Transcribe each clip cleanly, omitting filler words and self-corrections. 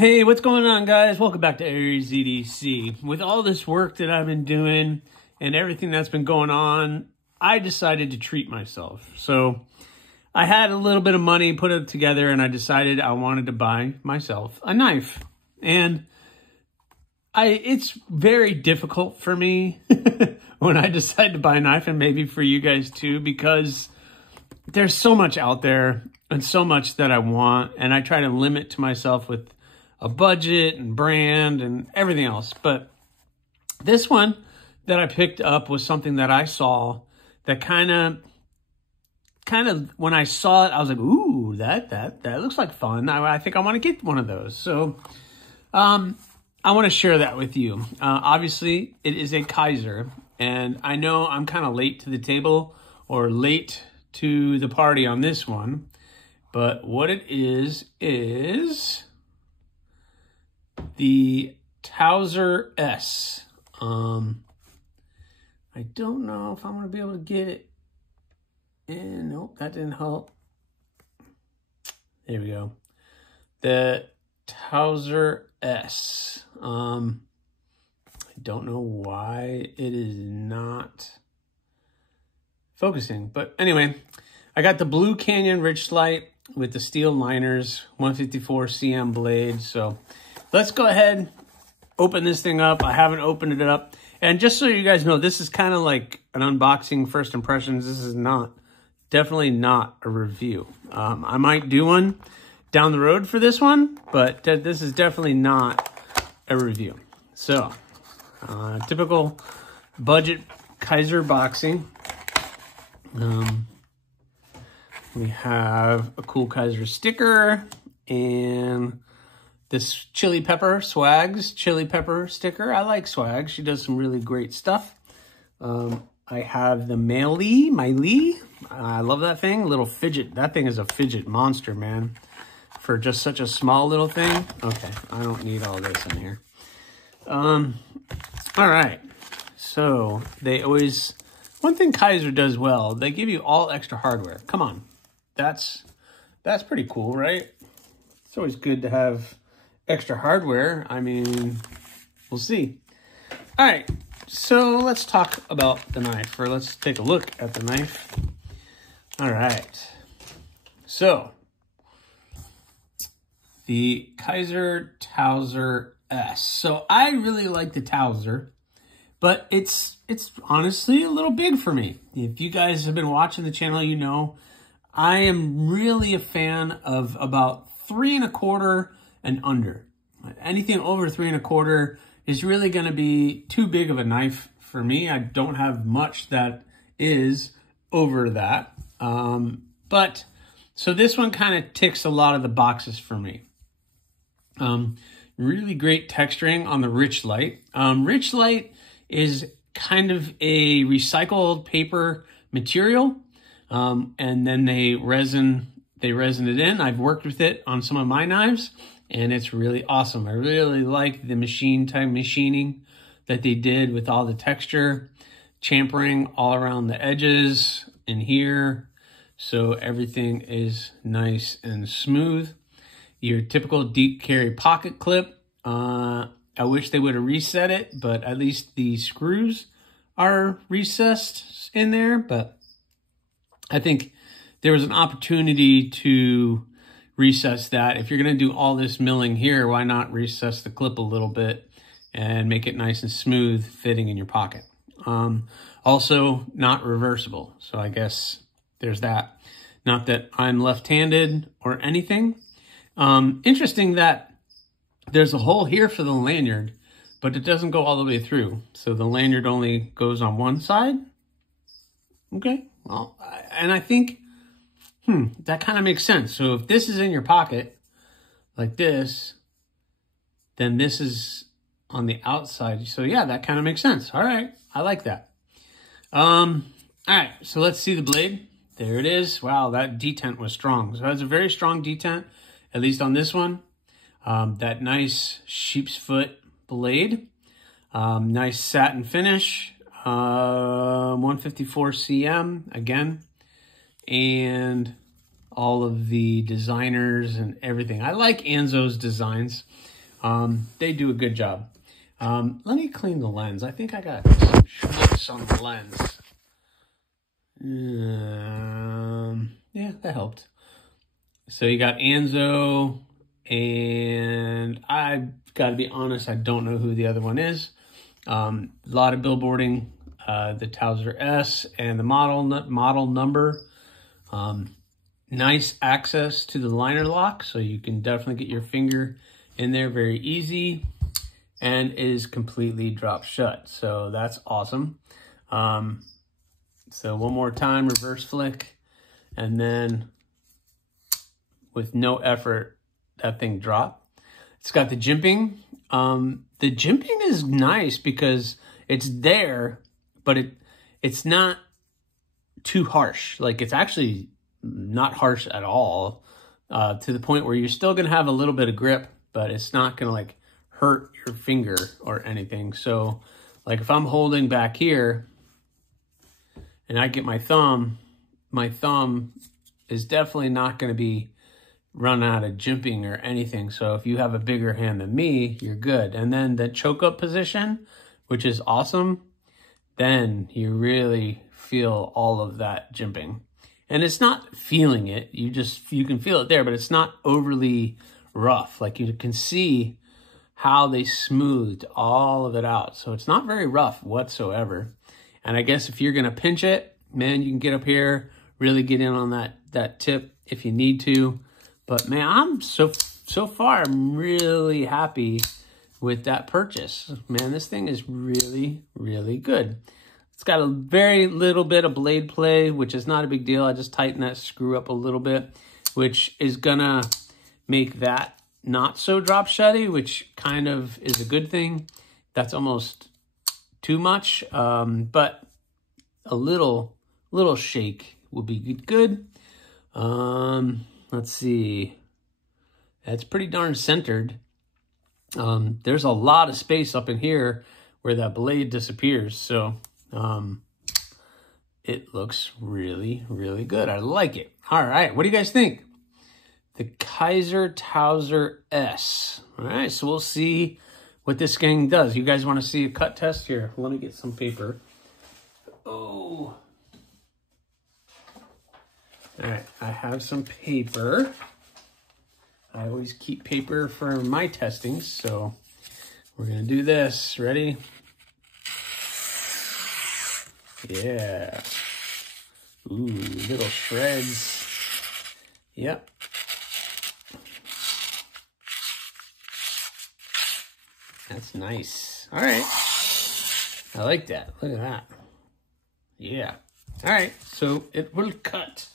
Hey, what's going on, guys? Welcome back to Aries EDC. With all this work that I've been doing and everything that's been going on, I decided to treat myself. So I had a little bit of money, put it together, and I decided I wanted to buy myself a knife. And it's very difficult for me when I decide to buy a knife, and maybe for you guys too, because there's so much out there and so much that I want, and I try to limit to myself with a budget and brand and everything else. But this one that I picked up was something that I saw that kind of when I saw it, I was like, ooh, that looks like fun. I think I want to get one of those. So I want to share that with you. Obviously, it is a Kizer, and I know I'm kind of late to the table or late to the party on this one. But what it is the Towser S. I don't know if I'm going to be able to get it in. Nope, that didn't help. There we go. The Towser S. I don't know why it is not focusing. But anyway, I got the Blue Canyon Rich Light with the steel liners, 154 cm blade. So let's go ahead, open this thing up. I haven't opened it up. And just so you guys know, this is kind of like an unboxing, first impressions. This is definitely not a review. I might do one down the road for this one, but this is definitely not a review. So, typical budget Kizer boxing. We have a cool Kizer sticker and this chili pepper, Swag's chili pepper sticker. I like Swag. She does some really great stuff. I have the Miley. I love that thing. Little fidget. That thing is a fidget monster, man. For just such a small little thing. Okay, I don't need all this in here. All right. So they always, one thing Kizer does well, they give you all extra hardware. Come on. That's pretty cool, right? It's always good to have extra hardware. I mean, we'll see. All right, so let's talk about the knife, or let's take a look at the knife. All right, so the Kizer Towser S. So I really like the Towser, but it's honestly a little big for me. If you guys have been watching the channel, you know I am really a fan of about 3 1/4 and under. Anything over 3 1/4 is really going to be too big of a knife for me. I don't have much that is over that. But so this one kind of ticks a lot of the boxes for me. Really great texturing on the Rich Light. Rich Light is kind of a recycled paper material. And then they resin it in. I've worked with it on some of my knives, and it's really awesome. I really like the machining that they did with all the texture, champering all around the edges in here. So everything is nice and smooth. Your typical deep carry pocket clip. I wish they would have reset it, but at least the screws are recessed in there. But I think there was an opportunity to recess that. If you're going to do all this milling here, why not recess the clip a little bit and make it nice and smooth fitting in your pocket. Also, not reversible. So I guess there's that. Not that I'm left-handed or anything. Interesting that there's a hole here for the lanyard, but it doesn't go all the way through. So the lanyard only goes on one side. Okay. Well, and I think, that kind of makes sense. So if this is in your pocket like this, then this is on the outside. So yeah, that kind of makes sense. All right. I like that. All right. So let's see the blade. There it is. Wow. That detent was strong. So that's a very strong detent, at least on this one. That nice sheep's foot blade. Nice satin finish. 154 cm again, and all of the designers and everything. I like Anzo's designs. They do a good job. Let me clean the lens. I think I got some schmutz on the lens. Yeah, that helped. So you got Anzo, and I've got to be honest, I don't know who the other one is. A lot of billboarding, the Towser S and the model number. Nice access to the liner lock, so you can definitely get your finger in there very easy, and is completely drop shut. So that's awesome. So one more time, reverse flick, and then with no effort, that thing dropped. It's got the jimping. The jimping is nice because it's there, but it's not too harsh. Like, it's actually not harsh at all, to the point where you're still gonna have a little bit of grip, but it's not gonna like hurt your finger or anything. So like if I'm holding back here and I get my thumb is definitely not gonna be run out of jimping or anything. So if you have a bigger hand than me, you're good. And then the choke up position, which is awesome, then you really feel all of that jimping. And it's not feeling it, you can feel it there, but it's not overly rough. Like, you can see how they smoothed all of it out. So it's not very rough whatsoever. And I guess if you're gonna pinch it, man, you can get up here, really get in on that tip if you need to. But man, I'm so far, I'm really happy with that purchase. Man, this thing is really, really good. It's got a very little bit of blade play, which is not a big deal. I just tighten that screw up a little bit, which is gonna make that not so drop shutty, which kind of is a good thing. That's almost too much, but a little shake will be good. Let's see. That's pretty darn centered. There's a lot of space up in here where that blade disappears. So it looks really, really good. I like it. All right. What do you guys think? The Kizer Towser S. All right. So we'll see what this gang does. You guys want to see a cut test here? Let me get some paper. Oh. All right, I have some paper. I always keep paper for my testings, so we're gonna do this. Ready? Yeah. Ooh, little shreds. Yep. That's nice. All right. I like that. Look at that. Yeah. All right, so it will cut.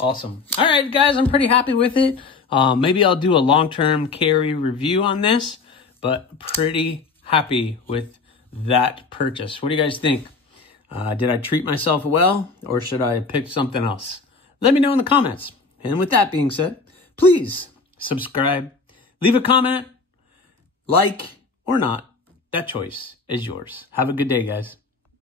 Awesome. All right, guys, I'm pretty happy with it. Maybe I'll do a long-term carry review on this, but pretty happy with that purchase. What do you guys think? Did I treat myself well, or should I pick something else? Let me know in the comments. And with that being said, please subscribe, leave a comment, like or not. That choice is yours. Have a good day, guys.